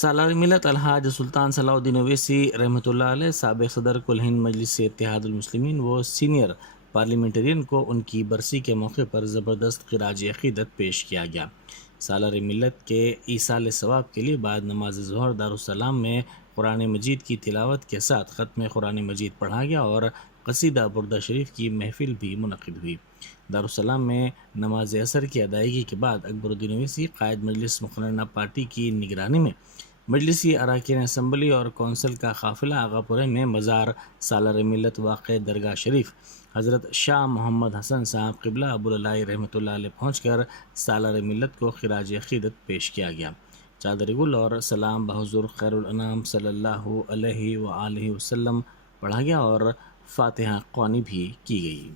سالار ملت الحاج سلطان صلاح الدین اویسی رحمۃ اللہ علیہ سابق صدر کل ہند مجلس اتحاد المسلمین و سینئر پارلیمنٹرین کو ان کی برسی کے موقع پر زبردست خراج عقیدت پیش کیا گیا۔ سالار ملت کے ایصال ثواب کے لیے بعد نماز ظہر دارالسلام میں قرآن مجید کی تلاوت کے ساتھ ختم قرآن مجید پڑھا گیا اور قصیدہ بردہ شریف کی محفل بھی منعقد ہوئی۔ دارالسلام میں نماز عصر کی ادائیگی کے بعد اکبر الدین اویسی قائد مجلس مقننہ پارٹی کی نگرانی میں مجلسی اراکین اسمبلی اور کونسل کا قافلہ آغاپورے میں مزار سالار ملت واقع درگاہ شریف حضرت شاہ محمد حسن صاحب قبلہ ابوالعلائی رحمۃ اللہ علیہ پہنچ کر سالار ملت کو خراج عقیدت پیش کیا گیا۔ چادر گل اور سلام بحضور خیر الانام صلی اللہ علیہ وآلہ وسلم پڑھا گیا اور فاتحہ خوانی بھی کی گئی۔